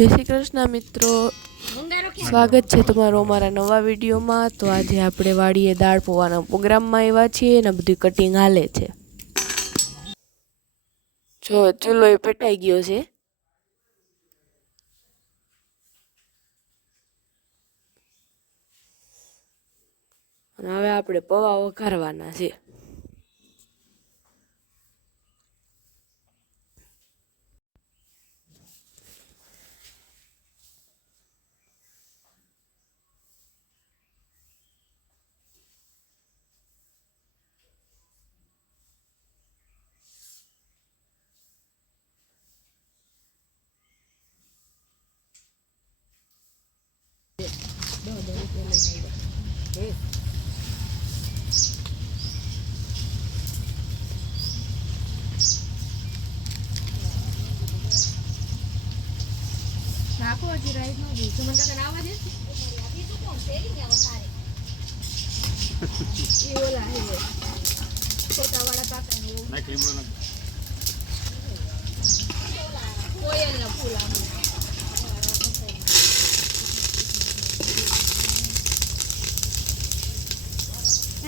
જય શ્રી કૃષ્ણ મિત્રો, સ્વાગત છે તમારું અમારા નવા વિડીયોમાં। તો આજે આપણે વાડીએ દાળ પૌવાના પ્રોગ્રામમાં આવ્યા છીએ અને બધું કટિંગ હાલે છે। જો ચૂલો એ પેટાઈ ગયો છે અને હવે આપણે પૌવા વઘારવાના છે। નાખો હજી રાઈટ નો દી સુમન કાકા આવા દે ઈ તો કોણ તેરી ને વસારે ઈ ઓલા હે છોટા વાળા કાકા નો નાખ લીમડો નાખ કોયલ ના ફૂલ આમ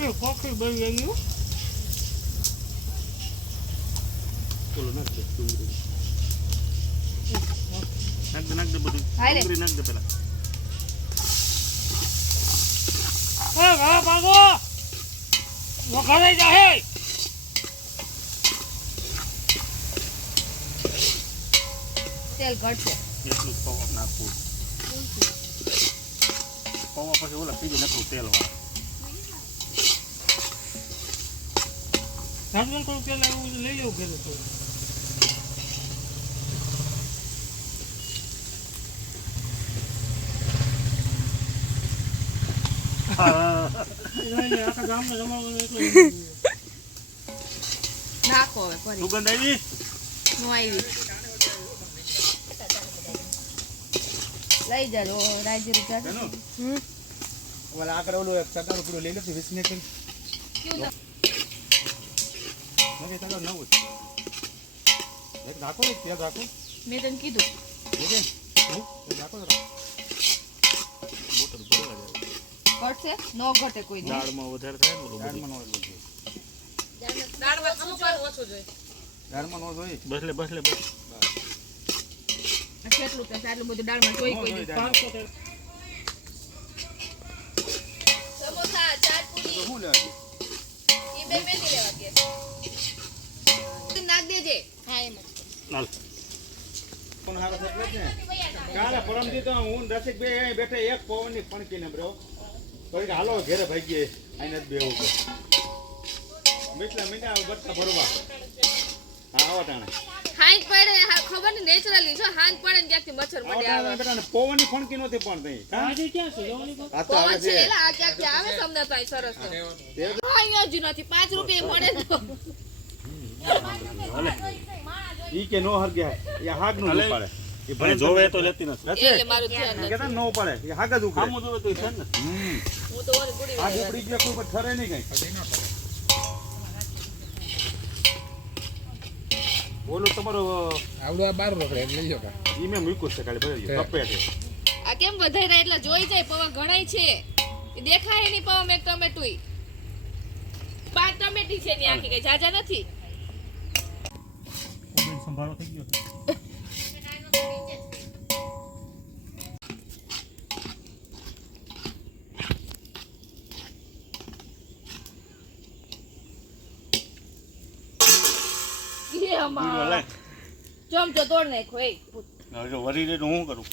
એ કોફી બની ગયું બોલો નાખ દે નાખ દે બધું ડુંગળી નાખ દે પેલા એ ગળા પાગો વઘારાઈ જાહે તેલ ઘટશે એટલું પૌવા નાખવું પૌવા પછી ઓલા પીજે નાખવું તેલ વાળા નાખવાનું થોડું તેલ આવ્યું લઈ જાઉં ઘરે થોડું આખા ગામમાં જમાવાનું એટલું નાખો હવે ફરી સુગંધ આવી નો આવી લઈ જાજો રાજ્ય ચાટ ઓલા આકડે ઓલો એક ચટાડો પૂરો લઈ લે 20 મિનિટ મને તો ન હોય એક નાખો ને ત્યાં રાખો મેં તને કીધું ઓકે હું નાખો જરા બોટલ ભરવા જાય ઘટશે નો ઘટે કોઈ દાળમાં વધારે થાય ને દાળમાં નો વધે દાળમાં થોડું ઓછું જોઈએ દાળમાં નો જોઈએ બસ કેટલું કે આટલું બધું દાળમાં જોઈ કોઈ 500 સમોસા ચાટ પૂરી હું લેવા ઈ બે મેની લેવા કે નાખ દેજે હા એમ લાલ કોણ હારા થતો ને કાલે પરમ દી તો હું રસિક બે બેઠે એક પવનની ફણકીને બ્રો તો હાલો ઘરે ભાગીએ આઈને જ બેવું કે મિટલા મિના બટકા ભરવા હા આવા ટાણે હાંજ પડે ખબર ને નેચરલી જો હાંજ પડે ને ક્યાંથી મચ્છર પડે આવે બેટા પવનની ફણકી નોતી પણ તઈ આજે ક્યાં છે જવાની આ તો આવે છે એલા આ ક્યાંથી આવે તમને તો સરસ તો અહીંયા જ નથી 5 રૂપિયા મળે તો ઈ કે નો હરગ્યા એ હાગ નું પાડે એ ભલે જોવે તો લેતી નથી એટલે મારું ધ્યાન નથી કેતા નો પડે એ હાગ જ ઉખડે આમ જોવે તો છે ને હું તો ઓરી ગુડી આ ગુડી જે કોઈ પર ઠરે નહીં કઈ બોલો તમારો આવડો આ 12 રોકડે લઈ લો કા ઈ મે મૂક્યું છે કાલે ભરી કપે છે આ કેમ વધારે એટલા જોઈ જાય પવા ગણાય છે એ દેખાય નહીં પવા મે ટમેટુઈ 5 ટમેટી છે ની આખી કઈ જાજા નથી સંભાળો થઈ ગયો ચમચો તોડ નાખો એ હવે વરી રે હું કરું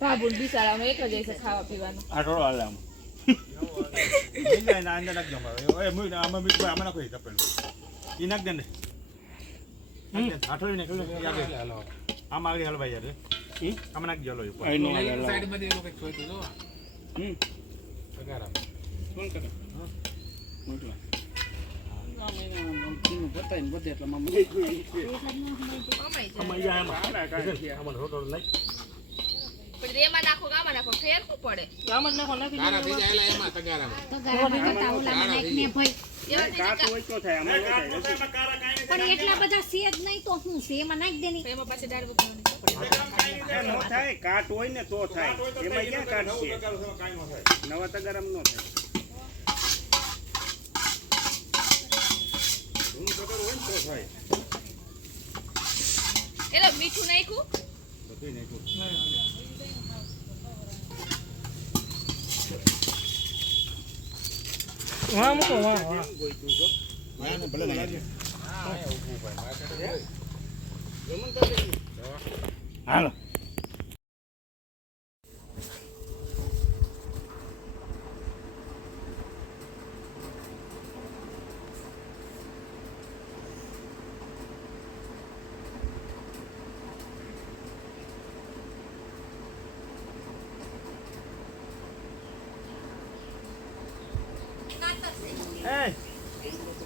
બાબુ બિચારાનો એક જ છે ખાવા પીવાનું આ થોડો હાલે આમ ના અંદર નાખ દો એ મુઈ આમાં મીઠું આમાં નાખો તપેલ ઈ નાખ દે ને આઠોઈ ને હાલો આમાં આગળ હાલ ભાઈ યાર આમાં નાખ દો લો સાઈડ માં દે લોકો છોઈ તો જો પગારા ફોન કરો મોટલા આ મહિના નું બતાઈને બધે એટલે માં મજા અમાઈ જાય આમાં રોટો નાખ પણ રેમાં નાખો ગામાં નાખો ફેર શું પડે ગામાં નાખો નાખી ગારા થઈ જાય એમાં તગારામાં કરતા ઓલા નાખ ને ભાઈ કાટ હોય તો થાય આમાં કાટ થાય કારા કાઈ પણ એટલા બધા છે જ નહીં તો હું છે એમાં નાખી દેની એમાં પાછી દાળ નો થાય કાટ હોય ને તો થાય એમાં ક્યાં કાટ છે નવા તગારમ નો થાય જૂનું તગાર હોય ને તો થાય એટલે મીઠું નાખ્યું બધું નાખ્યું વાહ મૂકો વાહ ભલે હાલો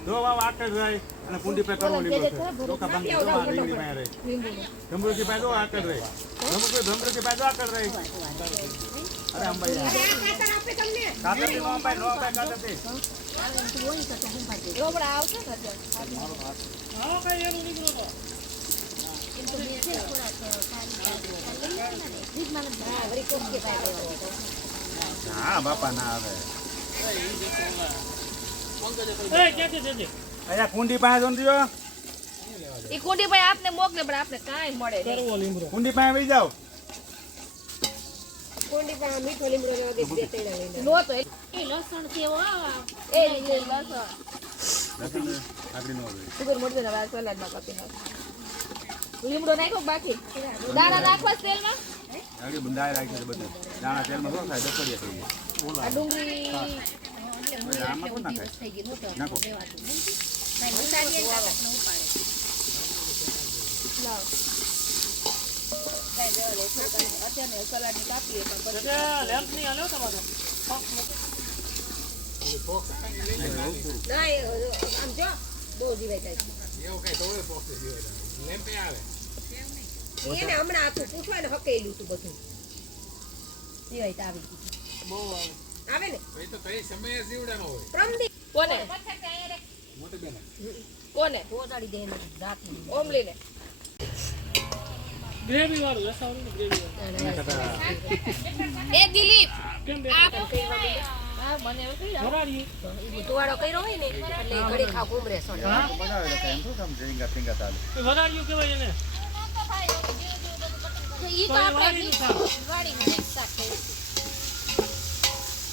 દો વાવ આકડ રહે અને પુંડી પે કરવો લીંબુ છે લોકા બંધ દો રીંગણી માં રહે ધમરુજી પે દો આકડ રહે ધમરુજી પે દો આકડ રહે અરે અંબાઈ કાતર નો અંબાઈ નો અંબાઈ કાતર તે રોબડા આવશે ને હા કઈ એનું નીકળો તો હા બાપા ના આવે એ કે છે અયા કુંડી પાસે જોન દિયો ઈ કુંડી ભાઈ આપને મોકલે પણ આપને કાઈ મળે નહીં કરવો લીમડો કુંડી પાસે વઈ જાવ કુંડી પાસે મીઠો લીમડો લેવા દે તેડા લઈને નો તો એ લસણ છે ઓ એ લસણ આગળ નો આવે સુગર મોડે ના વાત સલાડ માં કાપી નાખ લીમડો નાખો બાકી દાણા નાખવા તેલમાં આગળ બંધાય રાખી છે બધું દાણા તેલમાં શું થાય દસડિયા થઈ આ ડુંગળી આમાં કોણ નાખે નાખો લેમ્પ નહીં આલ્યો તમારો હમણાં આખું પૂછવા ને હકેલું તું બધું જીવાય આવી બહુ આવે ને એ તો કઈ સમય જીવડાનો હોય પ્રમદી કોને કોને પોતાડી દે રાત ઓમલી ને ગ્રેવી વાળું રસાવાળું ગ્રેવી એ દિલીપ કેમ આ હા મને એવું કહી ભરાડી તુવાડો કર્યો હોય ને એટલે ઘડી ખાવ ઘૂમરે સોડે બનાવે તો એમ તો સમ જઈંગા પિંગા તાલે ભરાડીયું કહેવાય એને ઈ તો આપણે વાડી મિક્સ શાક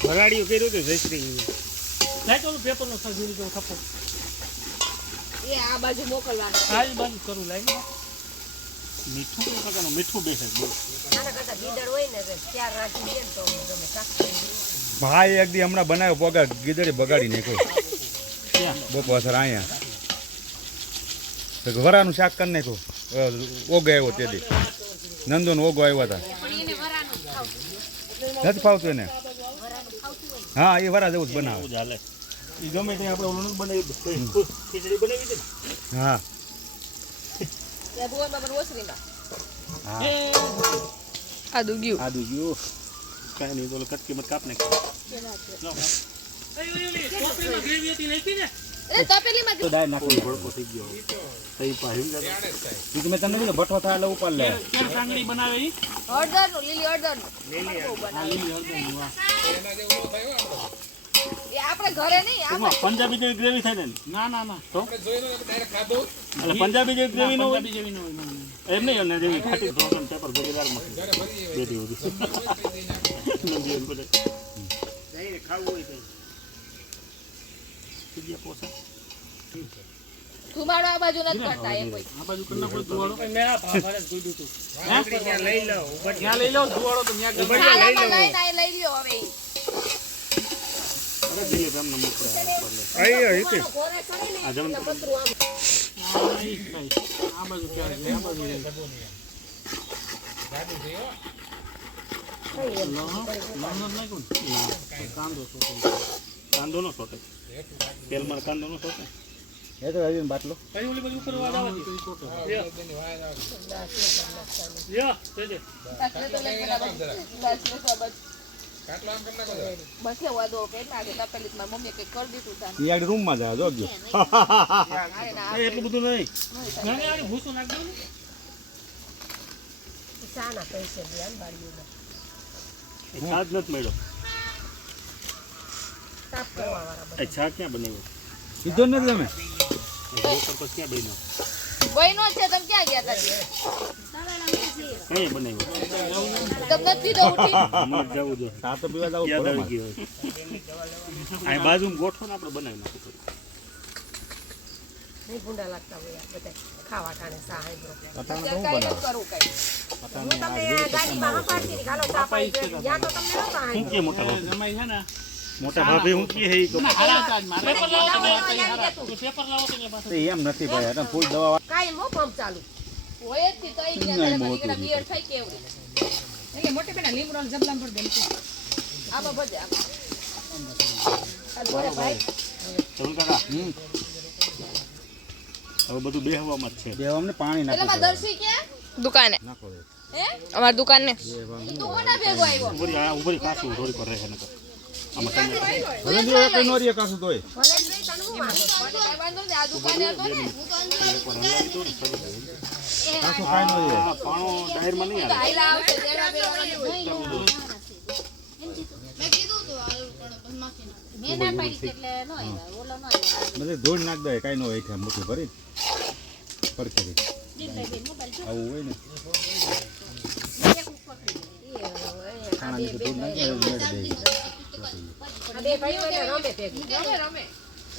ભરાડીયું કર્યું તો જયશ્રી લાઈટ ઓલું પેપરનો સજીવ જેવો ખપો એ આ બાજુ મોકલવાનો આજ બંધ કરું લાઈન મીઠું કઈ પ્રકારનું મીઠું બેસે બોલ આના કરતા ગીદડ હોય ને ચાર રાખી દે તો તમે શાક ભાઈ એક દી હમણાં બનાવ્યો પોગા ગીદડી બગાડી નાખ્યો બપોર અહીંયા તો વરાનું શાક કરી નાખ્યું ઓગો આવ્યો તે દી નંદોનો ઓગો આવ્યો હતા પણ એને વરાનું ખાવતું નથી ફાવતું એને હા એ વરા જેવું જ બનાવે ચાલે ઈ ગમે તે આપણે ઓલું બનાવી ખીચડી બનાવી દે હા ત્યાં દુવારમાં પણ ઓસરીમાં હા આદુ ગયું આદુ ગયું કાંઈ નહીં તો કટકી મત કાપ નાખ ટોપલીમાં ગ્રેવી હતી નાખી ને એટલે તપેલીમાં તો દાળ નાખી ભડકો થઈ ગયો તઈ પાહી ઈ તમે તમને કીધું ભઠ્ઠો થાય એટલે ઉપર લે ક્યાં સાંગળી બનાવે ઈ હળદરનું લીલી હળદરનું એના જેવો થયો એ આપણે ઘરે નહીં આપણે પંજાબી જેવી ગ્રેવી થાય ને ના ના ના તો આપણે જોઈ લો ડાયરેક્ટ ખાધું એટલે પંજાબી જેવી ગ્રેવી ન હોય જેવી ન હોય એમ નહીં ને જેવી ખાટી ધોરણ પેપર ભરીદાર માં ઘરે ભરી બે દિવસ નંદી એમ બધે જઈને ખાવું હોય તો કીધું પોસા ધુમાડો આ બાજુ નથી કરતા એ કોઈ આ બાજુ કરના કોઈ દુવાળો મેં આ ભારે જોઈ દીધું ત્યાં લઈ લો ત્યાં લઈ લો દુવાળો તો ત્યાં ગમે ખાલામાં લઈને આ લઈ લ્યો હવે અરે દિલીપ એમને મોકલે આઈ રીતે ઘરે કરી ને આ જમ એટલે પતરું આમ આ બાજુ ક્યાં છે આ બાજુ ગાડી છે હો કાંદો નો સોટે તેલમાં કાંદો નો સોટે એ તો આવી બાટલો કઈ ઓલી બાજુ ઉપર વાળા આવતી તેની વાય આવે યો તે દે એટલે તો લઈ પેલા બસ લે સબજ કાટલો આમ કરી નાખો તો. બસ લેવા દો કે ના કે તપેલી મારી મમ્મીએ કંઈક કરી દીધું તા ઈ આગળ રૂમમાં જાય જોજો એટલું બધું નહીં ના ના આને ભૂસો નાખ દઉં ને એ છાજ નથી મળ્યો એ છા ક્યાં બનાવ્યો કીધો ને તમે પછી ક્યાં બન્યો બહેનો છે તમે ક્યાં ગયા તા કઈ બનાવ્યો તમને નથી દો ઉઠી મને જવું દો સા તો પીવા જાવ યાદ આવી ગયો આ બાજુમાં ગોઠવો ને આપણે બનાવી નાખું પતાણ તો હું કાંઈ બનાવ નથી કરવું કાંઈ શું કે મોટા ભાભી મોટા ભાભી હું કે હે ઈ કહું. એમ નથી ભાઈ એટલે ફૂલ દવા હોય જ થી તો ઈ ગયા તારે મારી ઘરે બિયર થઈ કેવડી એટલે મોટી બેના લીમડો ને જબલામ પર દેમ છે આમાં ભજે આમાં બોલે ભાઈ ચલો કાકા હવે બધું બેહવામાં જ છે દેવા અમને પાણી એટલે નાખો માં દર્શી ક્યાં દુકાને નાખો હે અમારી દુકાને ઈ તો કોના ભેગો આવ્યો ઉભરી આ ઉભરી પાછું થોડી પર રહે નકર આમાં તમે ભલે જો એક નોરીએ કાસું તોય મને કાંઈ વાંધો નહીં આ દુકાને હતો ને કાસું કાઈ નો છે આ પાણો ડાયરમાં નહીં આવે આયલા આવશે દેડા બેડા બધે ધોળ નાખ દે કાઈ નો હોય છે મોટી ભરી પડખેરી આવું હોય ને ખાણાની તો ધોળ નાખ દે મેળ દે રમે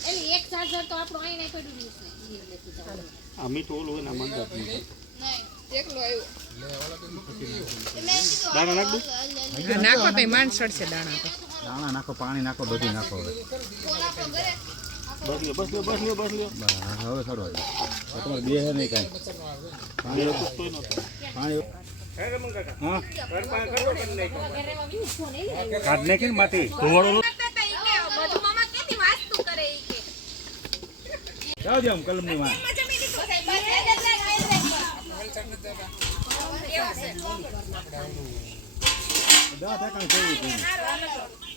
એટલે એક ચાર્જર તો આપણો અહીં નહીં પડ્યું છે આ મીઠું ઓલું હોય ને આ મંદાત મીઠું એકલો આવ્યો દાણા નાખ દઉં નાખો તો માંડ સડશે દાણા તો દાણા નાખો પાણી નાખો બધું નાખો હવે બસ લ્યો બસ લ્યો બસ લ્યો બસ લ્યો હવે સડવા દે તમારે બે હે નહીં કાંઈ પાણી કુછ તો નથી પાણી હા કાઢ નાખી ને માટી ધોવાળો જાઓ જાઓ કલમની માં દવા થાય કાંઈ કેવી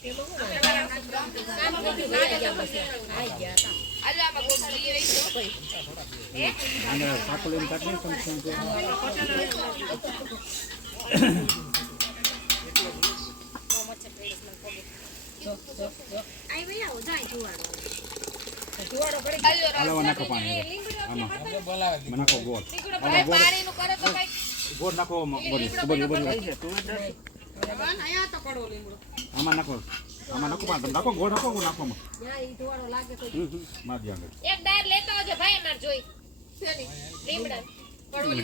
અને સાકોલીની કાટલી પણ હાલો નાખો પાણી આમાં નાખો ગોળ પાણીનું કરે તો ભાઈ ગોળ નાખો આમાં નાખો પાણી નાખો ગોળ નાખો નાખો માં ધ્યાન એક ડાર લેતો આવજો ભાઈ અમાર જોઈ લીમડા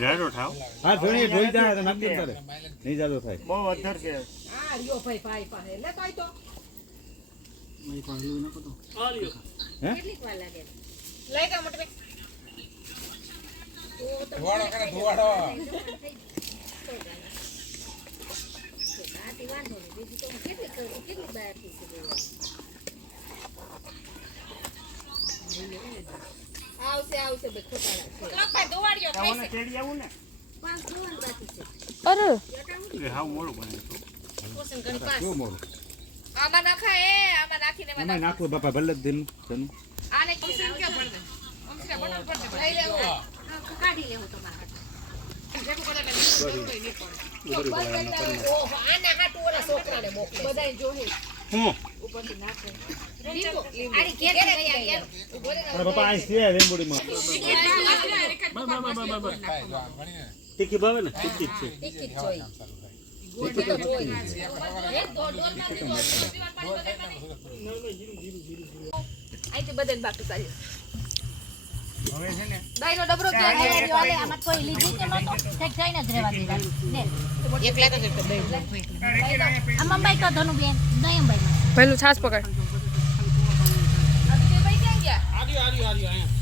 ગાડો ઠાવ હા જોઈ જાય તો નાખી દે તારે નહીં જાદો થાય બહુ અધર કે આ રિયો ભાઈ ભાઈ પાસે લેતો આય તો મેં પાણી નાખો તો આ લ્યો હે કેટલીક વાર લાગે લઈ જા મોટે ધુવાડો કરે ધુવાડો. આતી વાંધો નહીં બીજી તો કેટલી બાકી છે આવશે બે ખોટાડા તો ભાઈ દોવાડ્યો કાવને કેડી આવું ને પાંચ દોવાડ બાકી છે અરે એ હાવ મોળું બને તો કોશન ગણ પાંચ કેવું મોડું આમાં નાખા આમાં નાખીને એમાં નાખો બાપા ભલે જ દેનું તનું આને કિસન કે પડે અમસરા બટન પડે લઈ લેવો કાઢી લેવું તમારા જેટલું બધા ઉભરી બોલાવવાનું કરી નાખ. ઓહો આના હાટુ ઓલા છોકરાને મોકલે બધાય જોહે હું ઉપરથી નાખે આરી ઘેર ગયા ઘેર અરે બાપા આ છે લીંબુડીમાં બસ તીખી ભાવે ને તીખી જ છે ટિકિટ જોઈ અહીંથી બધાને બાકી કાઢી હવે છે ને દાઈનો ડબરો ક્યાં ગયો આમાં કોઈ લીધી કે નતો ઠેક થઈને જ રહેવા દીધા ને એકલા તો આ મમ્મી તો ધનુ બેન દયમ ભાઈ પહેલું છાસ પકડ ભાઈ ક્યાં ગયા આર્યો આર્યો આર્યો અહીંયા